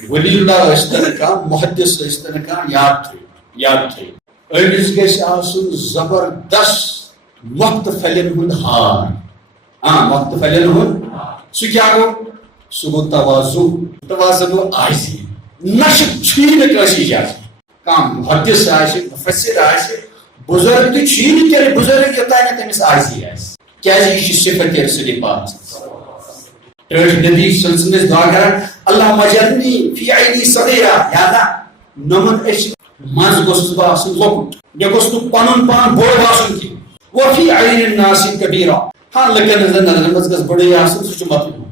ولی اللہ ٲسۍتن کانٛہہ محدث ٲسۍتن کانٛہہ یاد تھٲیِو أمِس گژھِ آسُن زبردست وقت پھلٮ۪ن ہُنٛد ہار وقت پھلٮ۪ن ہُنٛد سُہ کیٛاہ گوٚو سُہ گوٚو توازُ گوٚو عاجزی نشہٕ چھُیی نہٕ کٲنٛسہِ اِجازت کانٛہہ محدث آسہِ مُفسر آسہِ بُزرگ تہِ چھُیی نہٕ تیٚلہِ بُزرگ یوٚتانۍ نہٕ تٔمِس عاجزی آسہِ کیٛازِ یہِ چھِ صفت رسول پاک ٹٲٹھۍ نبی صلی اللہ علیہ وسلم دعا کران اللہم اجعلنی فی عینی صغیرہ یادا نمن أچھ منٛز گوٚژھُس بہٕ آسُن لۄکُٹ مےٚ گوٚژھ نہٕ پنُن پان بوٚڑ باسُن کینٛہہ وفی عین الناس کبیرہ ہاں لُکن ہٕنٛزن نظرن منٛز گژھِ بٔڑٕے آسُن سُہ چھُ مطلوب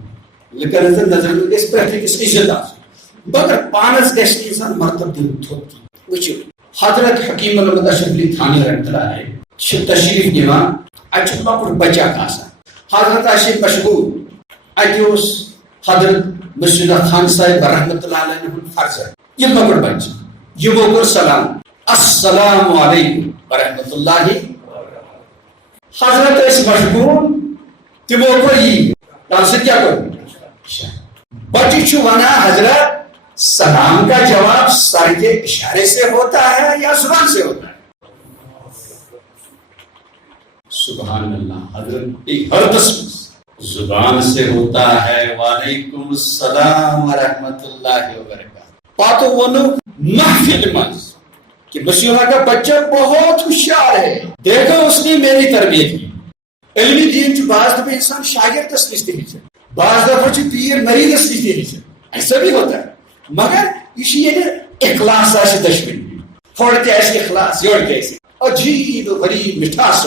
لُکن ہٕنٛزن نظرن منٛز گژھِ پرٛٮ۪تھ أکِس عزت آسُن مگر پانس گژھِ نہٕ انسان مرتب دِیُن تھوٚد کینٛہہ وٕچھِو حضرت حکیم الامت اشرف علی تھانی رحمۃ اللہ علیہ چھِ تشریف نِوان اتہِ چھُ لۄکُٹ بچہ اکھ آسان حضرت آسہِ مشغوٗل اتہِ اوس حضرت مسجد خان صاحب رحمۃ اللہ علیہ ہُنٛد فرزند یہِ لۄکُٹ بچہ یِمو کوٚر سلام السلام علیکم ورحمۃ اللہ حضرت ٲسۍ مشغوٗل تِمو کوٚر یی تمہِ سۭتۍ کیٛاہ کوٚر بچہ چھُ ونان حضرت سلام کا جواب سر کے اشارے سے ہوتا ہے یا زبان سے ہوتا ہے سبحان اللہ حضرت ہر قسم زبان سے ہوتا ہے وعلیکم السلام ورحمۃ اللہ وبرکاتہ پتہ وونُکھ محفل منٛز کہ مسیحا کا بچہ بہت ہوشیار ہے دیکھو اس نے میری تربیت کی علمی دین چھُ بعض دفعہ انسان شاگردس نش تہِ ہیٚچھان بعض دفعہ چھُ پیر مریدس نش تہِ ہیٚچھان ایسا بھی ہوتا ہے مگر یہ چھُ ییٚلہِ اخلاص آسہِ دشمنی ہورٕ تہِ آسہِ اخلاص یورٕ تہِ آسہِ عجیب غریب مٹھاس